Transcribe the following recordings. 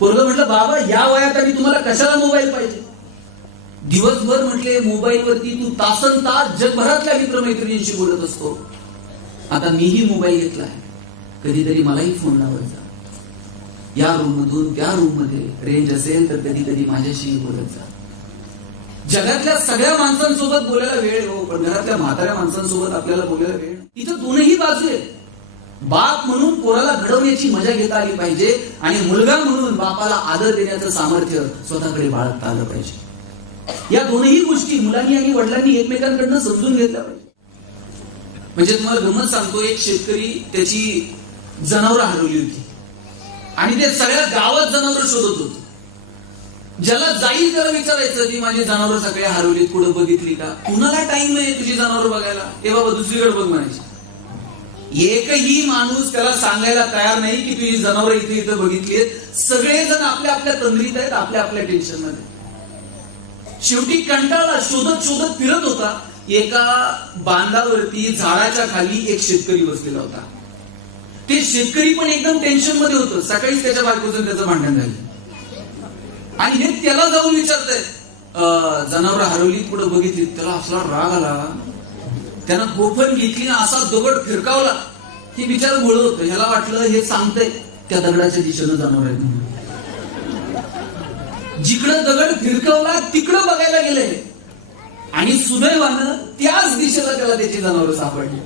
पोरगं म्हटलं बाबा या वयात आणि तुम्हाला कशाला मोबाईल पाहिजे? दिवसभर म्हटले मोबाईलवरती तू तासन तास जगभरातल्या मित्रमैत्रिणींशी बोलत असतो. आता मीही मोबाईल घेतलाय, कधीतरी मलाही फोन लावत जा. या रूम मधून त्या रूम मध्ये रेंज असेल तर कधी कधी माझ्याशी बोलत जा. जगातल्या सगळ्या माणसांसोबत बोलायला वेळ हो, पण घरातल्या म्हाताऱ्या माणसांसोबत आपल्याला बोलायला वेळ. इथं दोनही बाजू आहेत. बाप म्हणून पोराला घडवण्याची मजा घेता आली पाहिजे आणि मुलगा म्हणून बापाला आदर देण्याचं सामर्थ्य स्वतःकडे बाळगता आलं पाहिजे. या दोनही गोष्टी मुलांनी आणि वडिलांनी एकमेकांकडनं समजून घेतल्या पाहिजे. म्हणजे तुम्हाला गमत सांगतो, एक शेतकरी त्याची जनावरं हरवली होती आणि ते सगळ्या गावात जनावरं शोधत होते. ज्याला जाईल त्याला विचारायचं की माझी जनावरं सगळ्या हरवलीत, पुढे बघितली का? कुणाला टाइम आहे तुझी जनावरं बघायला? ते बाबा दुसरीकडे बघ म्हणायचे. एकही माणूस त्याला सांगायला तयार नाही की तुझी जनावरं इथे इथं बघितलीत. सगळेजण आपल्या आपल्या तंद्रीत आहेत, आपल्या आपल्या टेन्शन मध्ये. शेवटी कंटाळा शोधत शोधत फिरत होता. एका बांधावरती झाडाच्या खाली एक शेतकरी बसलेला होता. ते शेतकरी पण एकदम टेन्शन मध्ये होतं. सकाळीच त्याच्या बायकोचं त्याचं भांडण झालं आणि हे त्याला जाऊन विचारतंय जनावरं हरवलीत, पुढे बघितली. त्याला असला राग आला, त्यानं गोफण घेतली ना असा दगड फिरकावला. हे बिचार गोळ होतं. ह्याला वाटलं हे सांगतंय त्या दगडाच्या दिशेनं जनावर आहेत म्हणून. जिकडं दगड फिरकवला तिकडं बघायला गेले आणि सुदैवानं त्याच दिशेला त्याला त्याची जनावरं सापडली.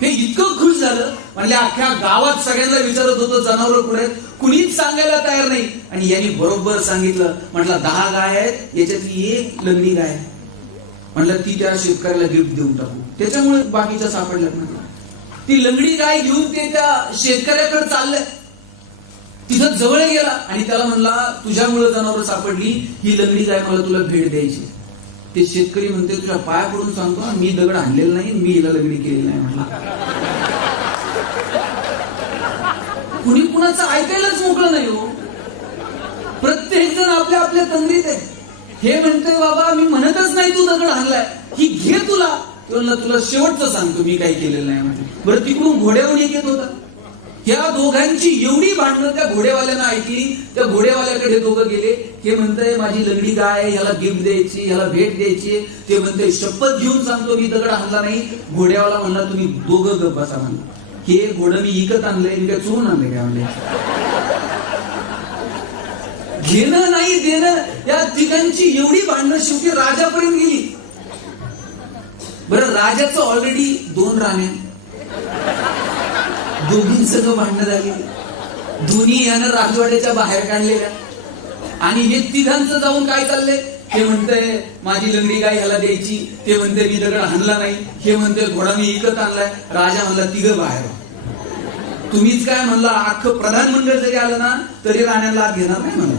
हे इतकं खुश झालं, म्हणजे अख्ख्या गावात सगळ्यांना विचारत होतं जनावरं कुठे आहेत, कुणीच सांगायला तयार नाही. आणि यांनी बरोबर सांगितलं. म्हटलं 10 गाय आहेत, याच्यातली एक लंगडी गाय आहे. म्हटलं ती त्या शेतकऱ्याला गिफ्ट देऊन टाकू, त्याच्यामुळे बाकीच्या सापडल्यात. म्हटलं ती लंगडी गाय घेऊन ते त्या शेतकऱ्याकडे चाललंय. तिथं जवळ गेला आणि त्याला म्हणला तुझ्यामुळे जनावरं सापडली, ही लंगडी गाय मला तुला भेट द्यायची. ते शेतकरी म्हणते तुझ्या पाया पडून सांगतो मी दगड आणलेला नाही, मी हिला लंगडी केलेली नाही. म्हटलं कुणी कुणाचं ऐकायलाच मोकळं नाही हो. प्रत्येक जण आपल्या आपल्या तंद्रीत आहे. हे म्हणतोय बाबा मी म्हणतच नाही तू दगड आणलाय, ही घे तुला. तुला शेवटचं सांगतो मी काही केलेलं नाही. म्हटलं बरं तिकडून घोड्यावर एक येत होता. ह्या दोघांची एवढी भांडणं त्या घोडेवाल्यानं ऐकली. त्या घोडेवाल्याकडे दोघं गेले. हे म्हणतंय माझी लंगडी गाय, ह्याला गिफ्ट द्यायची, ह्याला भेट द्यायची. ते म्हणतंय शपथ घेऊन सांगतो मी दगड आणला नाही. घोड्यावाला म्हणला तुम्ही दोघं गप्प बसा. म्हणलं हे घोडं मी इकत आणलंय, मी काय चोरून आणलंय काय? म्हणले घेणं नाही देणं. या तिघांची एवढी भांडणं शेवटी राजापर्यंत गेली. बरं राजाचं ऑलरेडी 2 राण्या, दोघींसह भांडणं झाली. दोन्ही यानं राजवाड्याच्या बाहेर काढलेल्या. आणि हे तिघांचं जाऊन काय चाललंय? हे म्हणतंय माझी लंगडी गाय ह्याला द्यायची, ते म्हणतंय मी दगड आणला नाही, हे म्हणतंय घोडा मी विकत आणलाय. राजा म्हणला तिघं बाहेर. तुम्हीच काय म्हणला अख्खं प्रधानमंडळ जरी आलं ना तरी राण्याला लाभ घेणार नाही म्हणलं.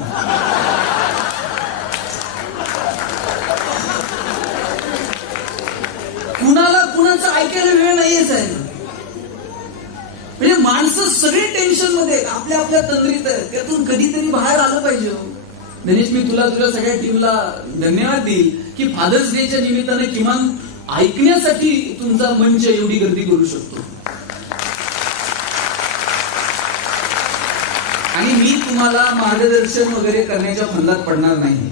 कुणाला कुणाचं ऐकायला वेळ नाहीच आहे. म्हणजे माणसं सगळे टेन्शन मध्ये आपल्या आपल्या तंद्रीत आहेत. त्यातून कधीतरी बाहेर आलं पाहिजे. गणेश मी तुला तुझ्या सगळ्या टीमला धन्यवाद देईल की फादर्स डेच्या निमित्ताने किमान ऐकण्यासाठी तुमचा मंच एवढी गर्दी करू शकतो. आणि मी तुम्हाला मार्गदर्शन वगैरे करण्याच्या फंदात पडणार नाही.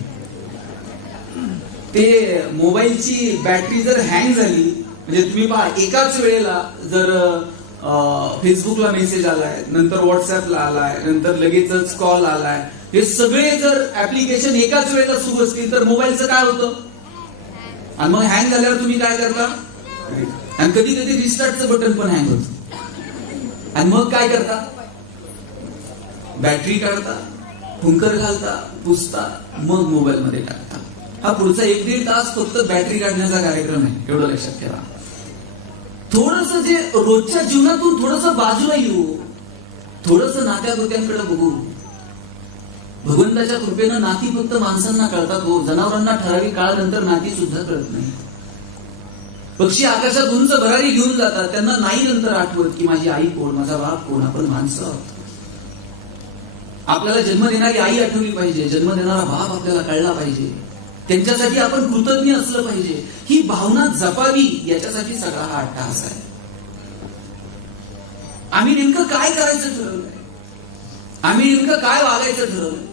ते मोबाईलची बॅटरी जर हँग झाली, म्हणजे तुम्ही पहा एकाच वेळेला जर फेसबुकला मेसेज आलाय, नंतर व्हॉट्सअपला आलाय, नंतर लगेचच कॉल आलाय, हे सगळे जर ऍप्लिकेशन एकाच वेळेला सुरू असतील तर मोबाईलचं काय होतं? आणि मग हँग झाल्यावर तुम्ही काय करता? आणि कधी कधी रिस्टार्टचं बटन पण हँग होतं. आणि मग काय करता? बॅटरी काढता, फुंकर घालता, पुसता, मग मोबाईल मध्ये टाकता. हा पुढचा 1-1.5 तास फक्त बॅटरी काढण्याचा कार्यक्रम आहे, एवढं लक्षात ठेवा. थोडस जे रोजच्या जीवनातून थोडस बाजूला येऊ, थोडस नात्या गोत्यांकडे बघू. भगवंताच्या कृपेनं नाती फक्त माणसांना कळतात हो. जनावरांना ठराविक काळानंतर नाती सुद्धा कळत नाही. पक्षी आकाशात उंच भरारी घेऊन जातात, त्यांना नाही नंतर आठवत की माझी आई कोण, माझा बाप कोण. आपण माणसं आहोत. आपल्याला जन्म देणारी आई आठवली पाहिजे, जन्म देणारा बाप आपल्याला कळला पाहिजे, त्यांच्यासाठी आपण कृतज्ञ असलं पाहिजे. ही भावना जपावी याच्यासाठी सगळा हा अट्टहास आहे. आम्ही नेमकं काय करायचं ठरवलंय? आम्ही नेमकं काय वागायचं ठरवलं?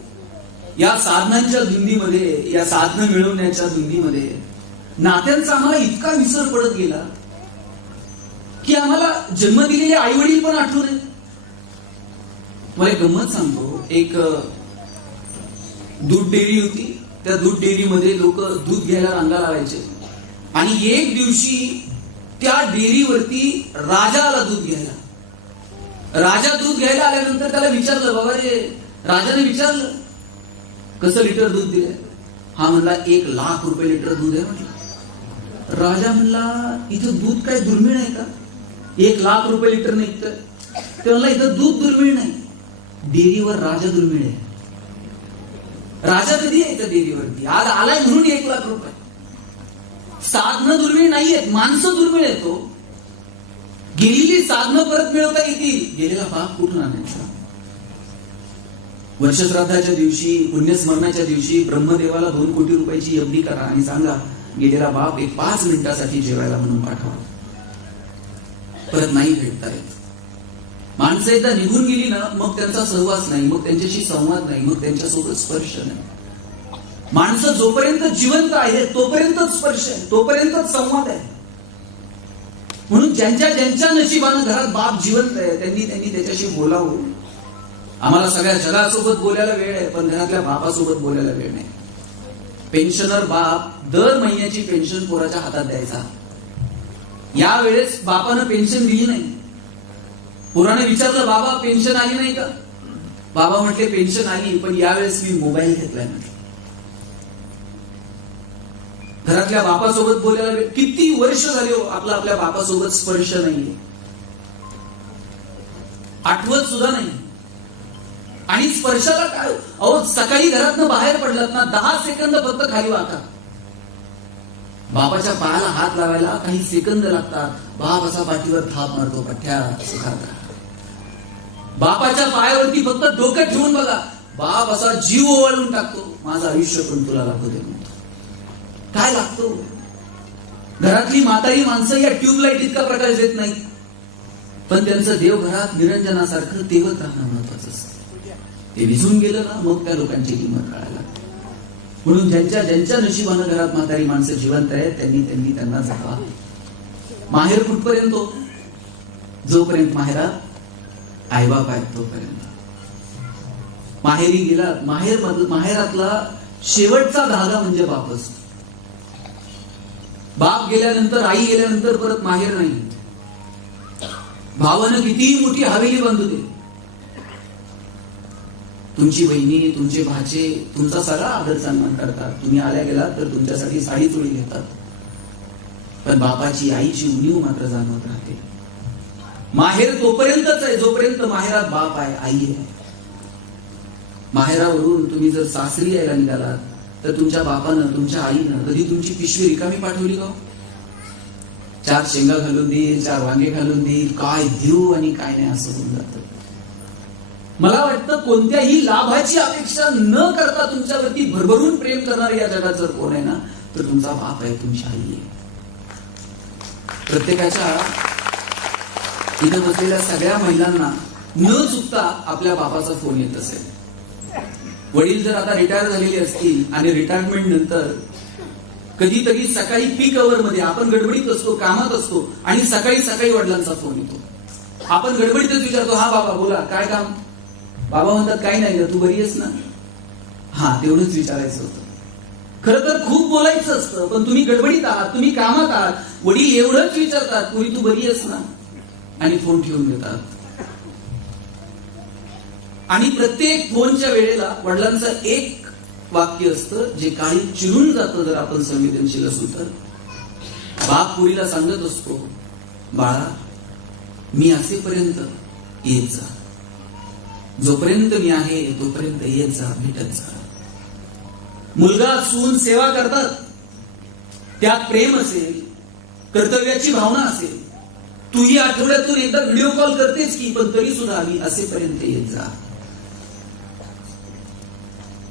या साधनांच्या धुंदीमध्ये, या साधनं मिळवण्याच्या धुंदीमध्ये नात्यांचा आम्हाला इतका विसर पडत गेला की आम्हाला जन्म दिलेले आई वडील पण आठवण आहे. मला एक गंमत सांगतो. एक दूध डेअरी होती. त्या दूध डेअरीमध्ये लोक दूध घ्यायला रांगा लावायचे आणि एक दिवशी त्या डेअरीवरती राजा आला दूध घ्यायला. राजा दूध घ्यायला आल्यानंतर त्याला विचारलं, बाबा रे, राजाने विचारलं कसं लिटर दूध दिलंय? हा म्हणला 1,00,000 रुपये लिटर दूध आहे म्हटलं. राजा म्हणला इथं दूध काय दुर्मिळ आहे का? 1,00,000 रुपये लिटर निघतं. ते म्हणला इथं दूध दुर्मिळ नाही, डेअरीवर राजा दुर्मिळ आहे. राजा कधी यायचा डेअरीवरती? आज आलाय म्हणून 1,00,000 रुपये. साधनं दुर्मिळ नाहीयेत, माणसं दुर्मिळ येतो. गेलेली साधनं परत मिळवता येतील, गेलेला बाप कुठून आणायचा? वर्षश्राद्धाच्या दिवशी, पुण्यस्मरणाच्या दिवशी ब्रह्मदेवाला 2 कोटी रुपयाची एफडी करा आणि सांगा गेलेला बाप एक 5 मिनिटासाठी जेवायला म्हणून पाठवा. परत नाही भेटता येत. माणसं एकदा निघून गेली ना, मग त्यांचा सहवास नाही, मग त्यांच्याशी संवाद नाही, मग त्यांच्यासोबत स्पर्श नाही. माणसं जोपर्यंत जिवंत आहे तोपर्यंतच स्पर्श आहे, तोपर्यंतच संवाद आहे. म्हणून ज्यांच्या ज्यांच्या नशिबानं घरात बाप जिवंत आहे त्यांनी त्याच्याशी बोलावं. आम्हाला सगळ्या जगासोबत बोलायला वेळ आहे, पण घरातल्या बापासोबत बोलायला वेळ नाही. पेन्शनर बाप दर महिन्याची पेन्शन पोराच्या हातात द्यायचा. यावेळेस बापानं पेन्शन दिली नाही. पोराने विचारलं, बाबा पेन्शन आली नाही का? बाबा म्हटले पेन्शन आली, पण यावेळेस मी मोबाईल घेतलाय म्हटलं. घरातल्या बापासोबत बोलायला किती वर्ष झाले हो आपल्या बापासोबत स्पर्श नाहीये, आठवत सुद्धा नाही. आणि स्पर्शाला काय, अहो सकाळी घरातनं बाहेर पडलात ना, 10 सेकंद फक्त खाली वाका. बापाच्या पायाला हात लावायला काही सेकंद लागतात. बाप असा पाठीवर थाप मारतो, पठ्या सुखात राहा. बापाच्या पायावरती फक्त डोकं ठेवून बघा, बाप असा जीव ओवाळून टाकतो, माझं आयुष्य पण तुला लागू दे म्हणतो. काय लागतो? घरातली म्हातारी माणसं या ट्यूबलाईट इतका प्रकाश देत नाही, पण त्यांचं देव घरात निरंजनासारखं तेवत राहणं महत्वाचं असतं. ते विझून गेलं ना, मग त्या लोकांची किंमत कळायला. म्हणून ज्यांच्या ज्यांच्या नशिबानं घरात म्हातारी माणसं जिवंत आहेत त्यांनी त्यांना जगवा. माहेर कुठपर्यंत? जोपर्यंत माहेरात आईबाप आहेत तोपर्यंत. माहेरी गेला, माहेरातला शेवटचा धागा म्हणजे बाप असतो. बाप गेल्यानंतर, आई गेल्यानंतर परत माहेर नाही. भावानं कितीही मोठी हवेली बांधू दे, तुमची बहिणी, तुमचे भाचे तुमचा सगळा आदर सन्मान करतात. तुम्ही आल्या गेलात तर तुमच्यासाठी साडी चोळी घेतात, पण बापाची, आईची उणीव मात्र जाणवत राहते. माहेर तोपर्यंतच आहे जोपर्यंत माहेरात बाप आहे, आई आहे. माहेरावरून तुम्ही जर सासरी यायला निघालात तर तुमच्या बापानं, तुमच्या आईनं कधी तुमची पिशवी रिकामी पाठवली का? 4 शेंगा घालून देईल, 4 वांगे घालून देईल, काय देऊ आणि काय नाही असं होऊन जातं. मला वाटतं कोणत्याही लाभाची अपेक्षा न करता तुमच्यावरती भरभरून प्रेम करणारे या जगात जर कोण आहे ना, तर तुमचा बाप आहे, तुमची आई आहे. प्रत्येकाच्या इथं बसलेल्या सगळ्या महिलांना न चुकता आपल्या बापाचा फोन येत असेल. वडील जर आता रिटायर झालेले असतील आणि रिटायरमेंट नंतर कधीतरी सकाळी पीक अवर मध्ये आपण गडबडीत असतो, कामात असतो आणि सकाळी वडिलांचा फोन येतो. आपण गडबडीतच विचारतो, हा बाबा बोला, काय काम? बाबा म्हणतात काही नाही ग, तू बरी आहेस ना? हा, तेवढंच विचारायचं होतं. खरं तर खूप बोलायचं असतं, पण तुम्ही गडबडीत आहात, तुम्ही कामात आहात. वडील एवढंच विचारतात, पुरी तू बरी आहेस ना, आणि फोन ठेवून देतात. आणि प्रत्येक फोनच्या वेळेला वडिलांचं एक वाक्य असतं जे काही चिरून जातं जर आपण संवेदनशील असू तर. बाप पुरीला सांगत असतो, बाळा मी असेपर्यंत येत जा, जोपर्यंत मी आहे तोपर्यंत येत जा, भेटत जा. मुलगा सून सेवा करतात, त्यात प्रेम असेल, कर्तव्याची भावना असेल. तूही आठवड्यातून एकदा व्हिडिओ कॉल करतेस की, पण तरी सुद्धा मी असेपर्यंत येत जा.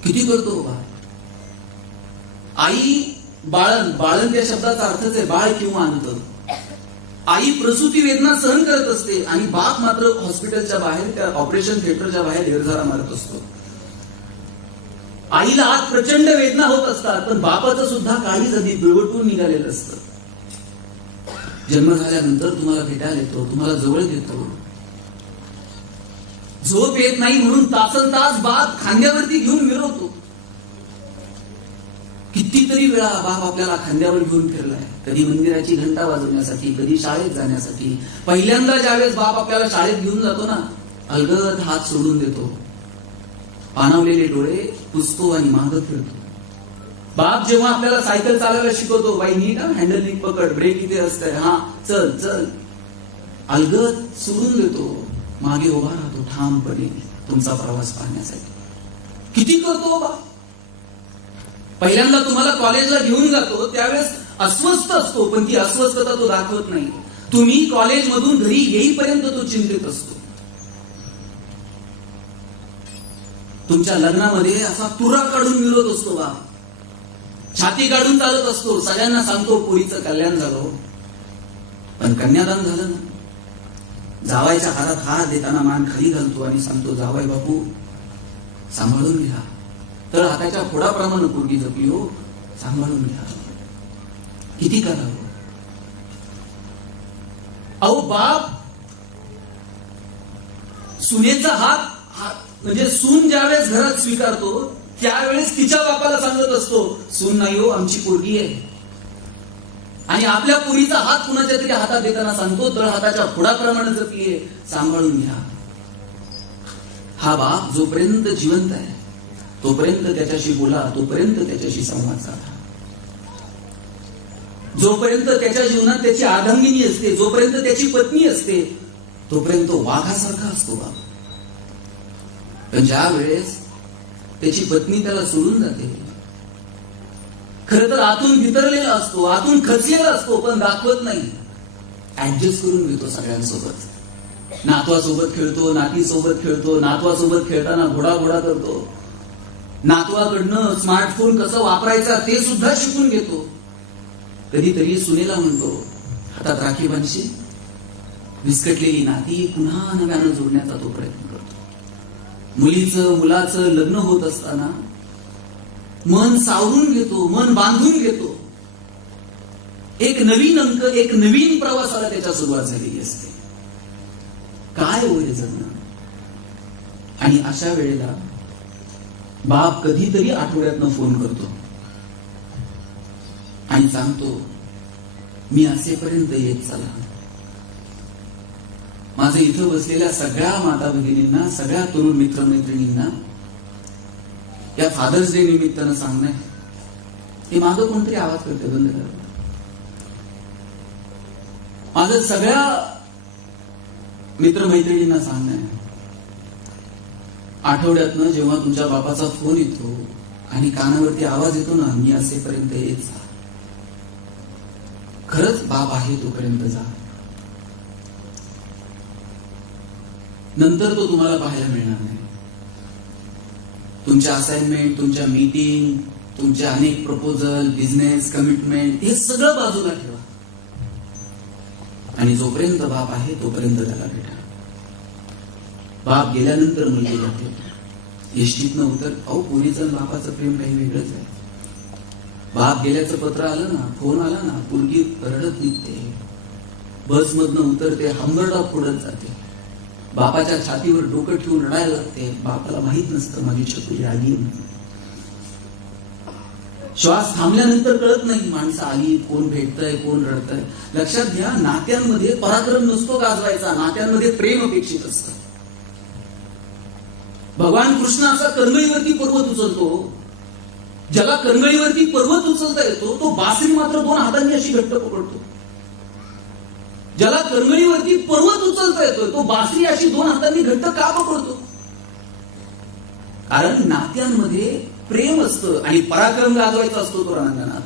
किती करतो बाबा? आई बाळण, बाळण त्या शब्दाचा अर्थच आहे बाळ किंवा अंत. आई प्रसूती वेदना सहन करत असते आणि बाप मात्र हॉस्पिटलच्या बाहेर, त्या ऑपरेशन थिएटरच्या बाहेर हेरझारा मारत असतो. आईला आत प्रचंड वेदना होत असतात, पण बापाचं सुद्धा काळीज आधी पिळवटून निघालेलं असतं. जन्म झाल्यानंतर तुम्हाला भेटायला येतो, तुम्हाला जवळ घेतो. झोप येत नाही म्हणून तासन तास बाप खांद्यावरती घेऊन मिरवतो. कितीतरी वेळा बाप आपल्याला खांद्यावर घेऊन फिरलाय. कधी मंदिराची घंटा वाजवण्यासाठी, कधी शाळेत जाण्यासाठी. पहिल्यांदा ज्यावेळेस बाप आपल्याला शाळेत घेऊन जातो ना, अलगद हात सोडून देतो, पाणावलेले डोळे पुसतो आणि मागं फिरतो. बाप जेव्हा आपल्याला सायकल चालवायला शिकवतो, बाई नीट हँडल नीट पकड, ब्रेक इथे असतंय, हा चल चल, अलगद सोडून देतो, मागे उभा राहतो ठामपणे तुमचा प्रवास पाहण्यासाठी. किती करतो बाप. पहिल्यांदा तुम्हाला कॉलेजला घेऊन जातो त्यावेळेस अस्वस्थ असतो, पण ती अस्वस्थता तो दाखवत नाही. तुम्ही कॉलेजमधून घरी येईपर्यंत तो चिंतित असतो. तुमच्या लग्नामध्ये असा तुरा काढून मिळवत असतो बाप, छाती काढून चालत असतो, सगळ्यांना सांगतो पोरीचं कल्याण झालं, पण कन्यादान झालं ना. जावायच्या हातात हात देताना मान खाली घालतो आणि सांगतो, जावाई बापू सांभाळून घ्या. तर हाताच्या फोडाप्रमाणे पोरगी जपली हो, सांभाळून घ्या. किती करावं अहो. बाप सुनेचा हात म्हणजे सून ज्यावेळेस घरात स्वीकारतो त्यावेळेस तिच्या बापाला सांगत असतो, सून नाही हो, आमची पोरगी आहे. आणि आपल्या पोरीचा हात कुणाच्या तरी हातात देताना सांगतो, तळ हाताच्या फोडाप्रमाणे जपलीये, सांभाळून घ्या. हा बाप जोपर्यंत जिवंत आहे तोपर्यंत त्याच्याशी बोला, तोपर्यंत त्याच्याशी संवाद साधा. जोपर्यंत त्याच्या जीवनात त्याची अर्धांगिनी असते, जोपर्यंत त्याची पत्नी असते, तोपर्यंत वाघासारखा असतो बाप. पण ज्या वेळेस त्याची पत्नी त्याला सोडून जाते, खरं तर आतून भितरलेला असतो, आतून खचलेला असतो, पण दाखवत नाही. ऍडजस्ट करून घेतो सगळ्यांसोबत. नातवासोबत खेळतो, नातीसोबत खेळतो, नातवासोबत खेळताना घोडा करतो. नातवाकडनं स्मार्टफोन कसं वापरायचा ते सुद्धा शिकून घेतो. कधीतरी सुनेला म्हणतो, हातात राखी बांधशी. विस्कटलेली नाती पुन्हा नव्यानं जोडण्याचा तो प्रयत्न करतो. मुलाचं लग्न होत असताना मन सावरून घेतो, मन बांधून घेतो. एक नवीन अंक, एक नवीन प्रवासाला त्याच्या सुरुवात झालेली असते. काय होईल जगणं. आणि अशा वेळेला बाप कधीतरी आठवड्यातनं फोन करतो आणि सांगतो, मी असेपर्यंत येत चला. माझं इथं बसलेल्या सगळ्या माता भगिनींना, सगळ्या तरुण मित्रमैत्रिणींना या फादर्स डे निमित्तानं सांगणं, हे मागं कोणतरी आवाज करते, बंद करा. माझं सगळ्या मित्रमैत्रिणींना सांगणं, आठवड्यातनं जेव्हा तुमच्या बापाचा फोन येतो आणि कानावरती आवाज येतो ना, मी असेपर्यंत येत जा. खरंच बाप आहे तोपर्यंत जा. नंतर तो तुम्हाला पाहायला मिळणार नाही. तुमच्या असाइनमेंट, तुमच्या मीटिंग, तुमचे अनेक प्रपोजल, बिझनेस, कमिटमेंट, हे सगळं बाजूला ठेवा आणि जोपर्यंत बाप आहे तोपर्यंत त्याला भेटा. बाप गेल्यानंतर मुलगी जाते, एसटीतनं उतर. अहो, पोरीचं बापाचं प्रेम काही वेगळंच आहे. बाप गेल्याचं पत्र आलं ना, फोन आला ना, पोरगी रडत निघते, बसमधनं उतरते, हंबरडा फोडत जाते, बापाच्या छातीवर डोकं ठेवून रडायला लागते. बापाला माहित नसतं माझी छकुली आली. श्वास थांबल्यानंतर कळत नाही माणसं आली, कोण भेटतंय, कोण रडतंय. लक्षात घ्या, नात्यांमध्ये पराक्रम नसतो गाजवायचा, नात्यांमध्ये प्रेम अपेक्षित असतं. भगवान कृष्ण असा करंगळीवरती पर्वत उचलतो, ज्याला करंगळीवरती पर्वत उचलता येतो तो बासरी मात्र 2 हातांनी अशी घट्ट पकडतो. ज्याला करंगळीवरती पर्वत उचलता येतो तो बासरी अशी 2 हातांनी घट्ट का पकडतो? कारण नात्यांमध्ये प्रेम असतं आणि पराक्रम गाजवायचा असतो तो रणांगणात.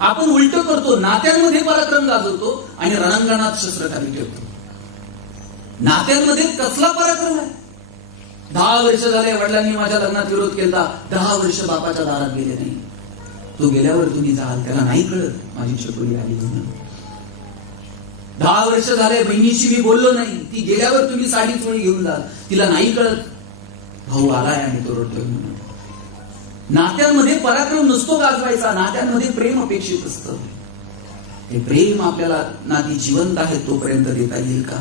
आपण उलट करतो, नात्यांमध्ये पराक्रम गाजवतो आणि रणांगणात शस्त्र खाली ठेवतो. नात्यांमध्ये कसला पराक्रम आहे? 10 वर्ष झाले वडिलांनी माझ्या लग्नात विरोध केला, 10 वर्ष बापाच्या दारात गेले नाही. तो गेल्यावर तुम्ही जाल, त्याला नाही कळत माझी छकुली आली म्हणून. 10 वर्ष झाले बहिणीशी मी बोललो नाही, ती गेल्यावर तुम्ही साडी चोळी घेऊन जा, तिला नाही कळत भाऊ आलाय आणि तो रडतोय म्हणून. नात्यांमध्ये पराक्रम नसतो गाजवायचा, नात्यांमध्ये प्रेम अपेक्षित असतं. ते प्रेम आपल्याला नाती जिवंत आहे तोपर्यंत देता येईल का?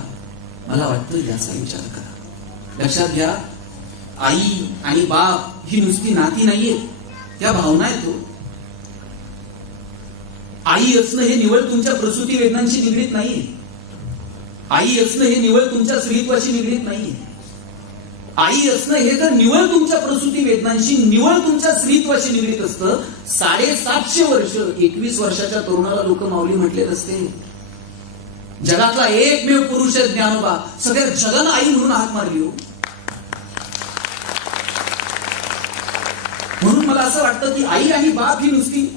मला वाटतं याचा विचार करा. लक्षात घ्या, आई आणि बाप ही नुसती नाती नाहीये, त्या भावना आहेत. आई असणं हे निवळ तुमच्या प्रसूती वेदनांशी निगडीत नाहीये. आई असणं हे निवळ तुमच्या स्त्रीत्वाशी निगडीत नाहीये. आई असणं हे जर निवळ तुमच्या प्रसूती वेदनांशी, निवळ तुमच्या स्त्रीत्वाशी निगडीत असतं, 750 वर्ष 21 वर्षाच्या तरुणाला लोक माऊली म्हटले असते. जगातला एकमेव पुरुष आहे ज्ञानोबा, सगळ्या जगानं आई म्हणून हाक मारली. म्हणून मला असं वाटतं की आई आणि बाप ही नुसती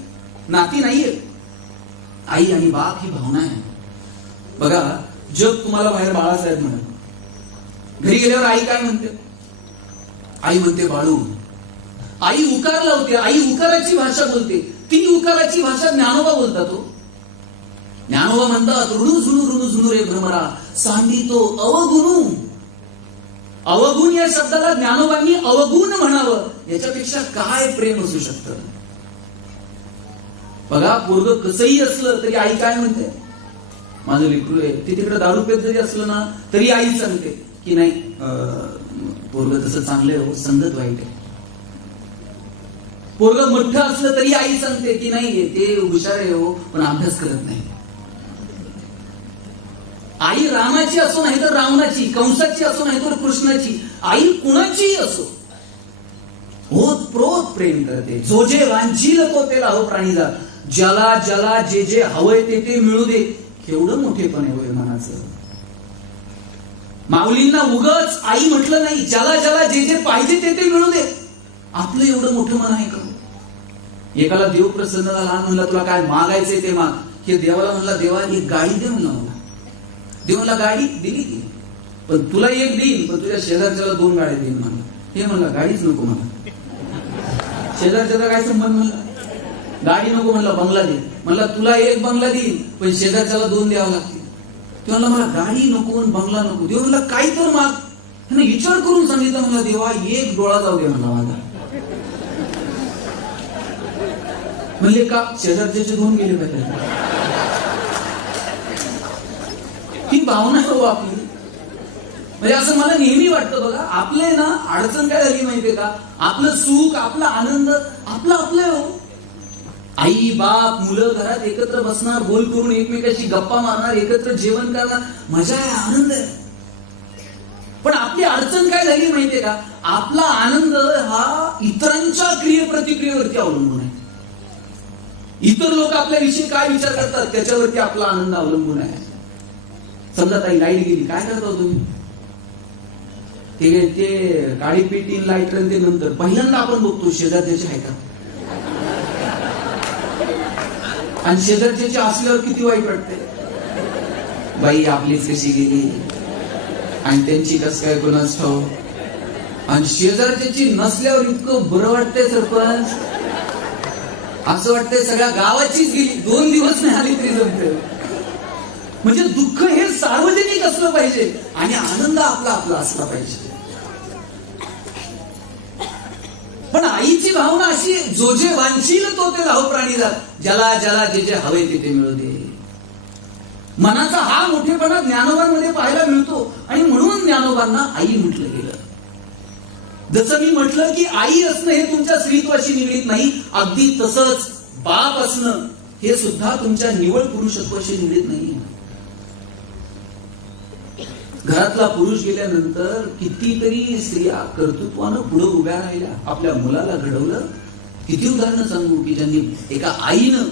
नाती नाहीये, आई आणि बाप ही भावना आहे. बघा, जग तुम्हाला बाहेर बाळासाहेब म्हणत, घरी गेल्यावर आई काय म्हणते? आई म्हणते बाळू. आई उकार लावते, आई उकाराची भाषा बोलते. ती उकाराची भाषा ज्ञानोबा बोलतात. ज्ञानोबा म्हणतात, ऋणू झुणू रे भ्रमरा, सांडितो अवगुणू. अवगुण या शब्दाला ज्ञानोबांनी अवगुण म्हणावं, याच्यापेक्षा काय प्रेम असू शकतं? बघा, पोरग कसंही असलं तरी आई काय म्हणते? माझं लेकरू आहे. ते तिकडे दारू पेत जरी असलं ना तरी आई सांगते की नाही, पोरग तसं चांगलं आहे, संगत वाईट आहे. पोरग मोठं असलं तरी आई सांगते की नाही, ते हुशार आहे हो, पण अभ्यास करत नाही. आई रामाची असो नाही तर रावणाची, कंसाची असो नाही तर कृष्णाची, आई कुणाचीही असो, होत प्रोत प्रेम करते. जो जे वांछील तो ते लाहो प्राणीला, ज्याला ज्याला जे जे हवंय ते ते मिळू दे. केवढं मोठेपण आहे मनाचं. माऊलींना उगाच आई म्हटलं नाही, ज्याला ज्याला जे जे पाहिजे ते ते मिळू दे. आपलं एवढं मोठं मन आहे का? एकाला देव प्रसन्न झाला, म्हणला तुला काय मागायचंय ते माग. हे देवाला म्हणला, देवा एक गाडी दे म्हणला मला. देवाला गाडी दिली की, पण तुला एक देईन, पण तुझ्या शेजारच्याला 2 गाड्या देईन म्हणला. हे म्हणला गाडीच नको मला. शेजारच्याचा काय संबंध? म्हणला गाडी नको म्हणला, बंगला दे म्हणला. तुला एक बंगला देईन, पण शेजारच्याला 2 द्यावं लागतील. ते म्हणला मला गाडी नको बंगला नको. देव म्हणला काही तर माग. त्याने विचार करून सांगितलं, म्हणला देवा एक डोळा जाऊ दे म्हणला माझा. म्हणले का? शेजारच्याचे 2 गेले पाहिजे. ही भावना हो आपली. म्हणजे असं मला नेहमी वाटतं. बघा, आपले ना अडचण काय झाली माहितीये का? आपलं सुख, आपला आनंद आपलं हो. आई बाप मुलं घरात एकत्र बसणार, बोल करून एकमेकाशी गप्पा मारणार, एकत्र जेवण करणार, मजा आहे, आनंद आहे. पण आपली अडचण काय झाली माहितीये का? आपला आनंद हा इतरांच्या क्रिये प्रतिक्रियेवरती अवलंबून आहे. इतर लोक आपल्याविषयी काय विचार करतात त्याच्यावरती आपला आनंद अवलंबून आहे. समजा ताई लाईट गेली, काय करता तुम्ही? ते काळी पेटी लाईट ते नंतर पहिल्यांदा आपण बघतो शेजारच्याची आहे का, आणि शेजारच्याची असल्यावर किती वाईट वाटते. बाई आपलीच कशी गेली आणि त्यांची कस काय कोणाच ठाऊ. आणि शेजारच्याची नसल्यावर इतकं बरं वाटतंय सरपंच, असं वाटतंय सगळ्या गावाचीच गेली, 2 दिवस नाही आली तरी जमते. म्हणजे दुःख हे सार्वजनिक असलं पाहिजे आणि आनंद आपला आपला असला पाहिजे. पण आईची भावना अशी, जो जे वांछील तो ते लाहो प्राणीला, ज्याला ज्याला जे जे हवे ते मिळू दे. मनाचा हा मोठेपणा ज्ञानोबांमध्ये पाहायला मिळतो आणि म्हणून ज्ञानोबांना आई म्हटलं गेलं. जसं मी म्हटलं की आई असणं हे तुमच्या स्त्रीत्वाशी निगडीत नाही, अगदी तसंच बाप असणं हे सुद्धा तुमच्या निवळ पुरुषत्वाशी निगडीत नाही. घरातला पुरुष गेल्यानंतर कितीतरी स्त्रिया कर्तृत्वानं पुढे उभ्या राहिल्या, आपल्या मुलाला घडवलं. किती उदाहरणं सांगू की ज्यांनी एका आईनं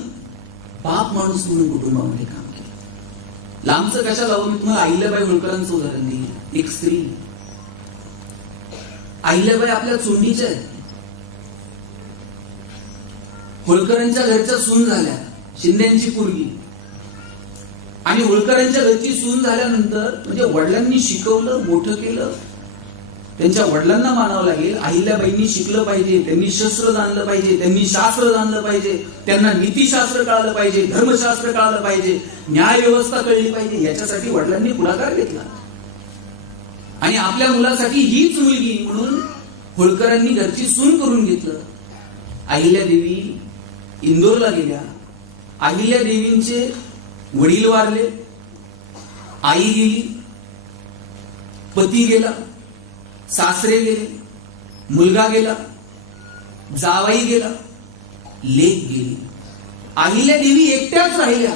बाप माणूस म्हणून कुटुंबामध्ये काम केलं. लांबचं कशाला लावून मी तुम्हाला अहिल्याबाई होळकरांचं उदाहरण दिलं. एक स्त्री, अहिल्याबाई आपल्या चोंडीच्या आहेत. होळकरांच्या घरच्या सून झाल्या, शिंद्यांची पोरगी. आणि होळकरांच्या घरची सून झाल्यानंतर म्हणजे वडिलांनी शिकवलं, मोठं केलं, त्यांच्या वडिलांना मानावं लागेल. अहिल्याबाईंनी शिकलं पाहिजे, त्यांनी शस्त्र जाणलं पाहिजे, त्यांनी शास्त्र जाणलं पाहिजे, त्यांना नीतीशास्त्र कळालं पाहिजे, धर्मशास्त्र कळालं पाहिजे, न्याय व्यवस्था कळली पाहिजे. याच्यासाठी वडिलांनी पुढाकार घेतला आणि आपल्या मुलासाठी हीच मुलगी म्हणून होळकरांनी घरची सून करून घेतलं. अहिल्यादेवी इंदोरला गेल्या. अहिल्यादेवींचे वडील वारले, आई गेली, पती गेला, सासरे गेले, मुलगा गेला, जावाई गेला, लेक गेली. अहिल्यादेवी एकट्याच राहिल्या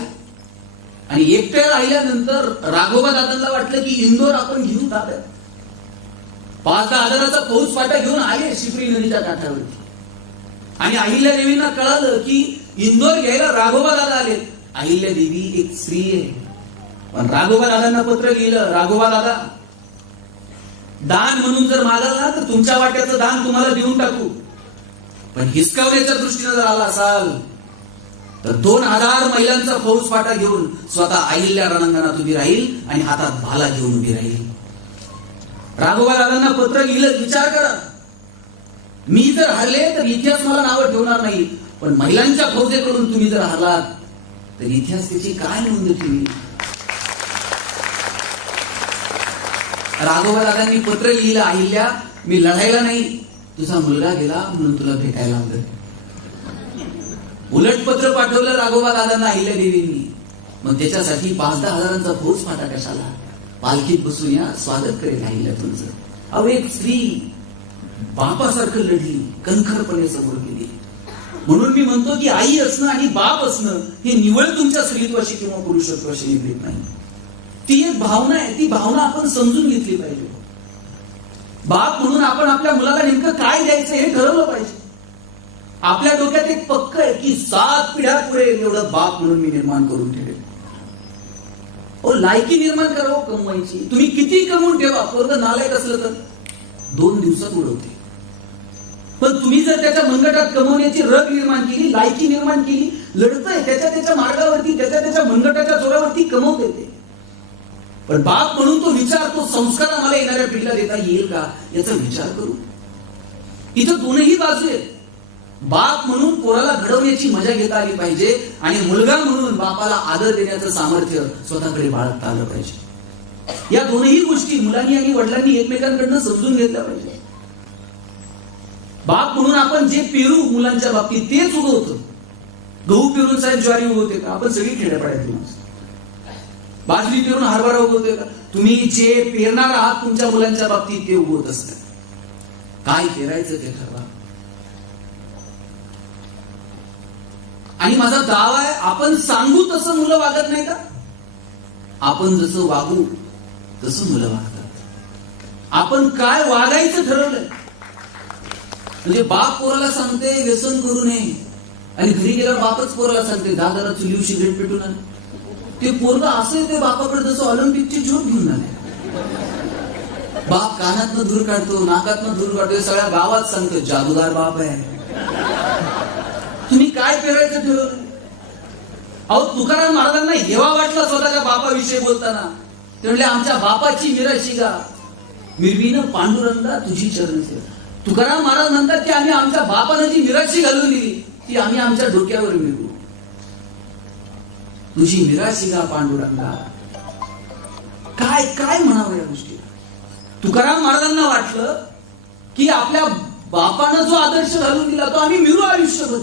आणि एकट्या राहिल्यानंतर राघोबा दादांना वाटलं की इंदोर आपण घेऊन ताब्यात. 5-10 हजाराचा फौज फाटा घेऊन आले शिपरी नदीच्या काठावरती आणि अहिल्यादेवींना कळालं की इंदोर घ्यायला राघोबा दादा आले. अहिल्यादेवी एक स्त्री आहे, पण राघोबा दादांना पत्र लिहिलं, राघोबा दादा दान म्हणून जर मागाल ना तर तुमच्या वाट्याचं दान तुम्हाला देऊन टाकू, पण हिसकावण्याच्या दृष्टीने जर आला असाल तर 2000 महिलांचा फौज फाटा घेऊन स्वतः अहिल्या रणांगणात उभी राहील आणि हातात भाला घेऊन उभी राहील. राघोबा दादांना पत्र लिहिलं. विचार करा, मी जर हरले तर इतिहास मला नावं ठेवणार नाही, पण महिलांच्या फौजेकडून तुम्ही जर हरलात तर इतिहास त्याची काय नोंद ठेवी. राघोबा दादांनी पत्र लिहिलं, अहिल्या मी लढायला नाही, तुझा मुलगा गेला म्हणून तुला भेटायला आलं. उलट पत्र पाठवलं राघोबा दादांना अहिल्यादेवींनी. मग त्याच्यासाठी 5-10 हजारांचा फौज फाटा कशाला, पालखीत बसून या, स्वागत करेल अहिल्या तुमचं. अहो एक स्त्री बापासारखं लढली, कणखरपणे समोर गेली. म्हणून मी म्हणतो की आई असणं आणि बाप असणं हे निवळ तुमच्या स्त्रीत्वाशी किंवा पुरुषत्वाशी निगडीत नाही. ती एक भावना आहे, ती भावना आपण समजून घेतली पाहिजे. बाप म्हणून आपण आपल्या मुलाला नेमकं काय द्यायचं हे ठरवलं पाहिजे. आपल्या डोक्यात एक पक्क आहे की 7 पिढ्या पुढे एवढं बाप म्हणून मी निर्माण करून ठेवेल. लायकी निर्माण करावं कमवायची. तुम्ही किती कमवून ठेवा, पोरगं नालायक असलं तर 2 दिवसात उडवते. पण तुम्ही जर त्याच्या मनगटात कमवण्याची रग निर्माण केली, लायकी निर्माण केली, लढतंय त्याच्या मार्गावरती, त्याच्या मनगटाच्या जोरावरती कमवते ते. पण बाप म्हणून तो विचार, तो संस्कार आम्हाला येणाऱ्या पिढीला देता येईल का याचा विचार करू. इथं दोनही बाजू आहेत. बाप म्हणून पोराला घडवण्याची मजा घेता आली पाहिजे आणि मुलगा म्हणून बापाला आदर देण्याचं सामर्थ्य स्वतःकडे बाळगता आलं पाहिजे. या दोनही गोष्टी मुलांनी आणि वडिलांनी एकमेकांकडनं समजून घेतल्या पाहिजे. बाप म्हणून आपण जे पेरू मुलांच्या बाबतीत तेच उगवतो. गहू पेरून साहेब ज्वारी उगवते का? आपण सगळी खेड्यापाड्यातली माणसं. बाजरी पेरून हरभरा उगवते का? तुम्ही जे पेरणार आहात तुमच्या मुलांच्या बाबतीत ते उगवत असतात. काय पेरायचं ते ठरवा. आणि माझा दावा आहे, आपण सांगू तसं मुलं वागत नाही का? आपण जसं वागू तसं मुलं वागतात. आपण काय वागायचं ठरवलंय. म्हणजे बाप पोराला सांगते व्यसन करू नये आणि घरी गेल्यावर बापच पोराला सांगते 10 जरा चुलीवर सिगरेट पेटून आण. ते पोरगा असं ते बापाकडे जसं ऑलिम्पिकची ज्योत घेऊन आले. बाप कानातनं धूर काढतो, नाकातनं धूर काढतो, सगळ्या गावात सांगतो जादूगार बाप आहे. तुम्ही काय पेरायचं ठरवलं? अहो तुकाराम महाराजांना हेवा वाटला स्वतःच्या बापाविषयी बोलताना. ते म्हणले आमच्या बापाची मिराशी गा मिरवीनं पांडुरंगा तुझी चरण सेवा. तुकाराम महाराज म्हणतात की आम्ही आमच्या बापानं जी मिराशी घालून दिली ती आम्ही आमच्या डोक्यावर मिरवू. तुझी मिराशी गा पांडुरंगा. काय काय म्हणावं या गोष्टी. तुकाराम महाराजांना वाटलं की आपल्या बापानं जो आदर्श घालून दिला तो आम्ही मिरू आयुष्यभर.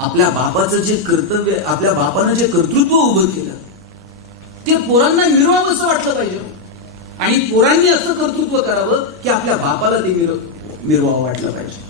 आपल्या बापाचं जे कर्तव्य, आपल्या बापानं जे कर्तृत्व उभं केलं ते पोरांना मिरवावं असं वाटलं पाहिजे. आणि पोरांनी असं कर्तृत्व करावं की आपल्या बापाला ते मिरवावं वाटलं पाहिजे.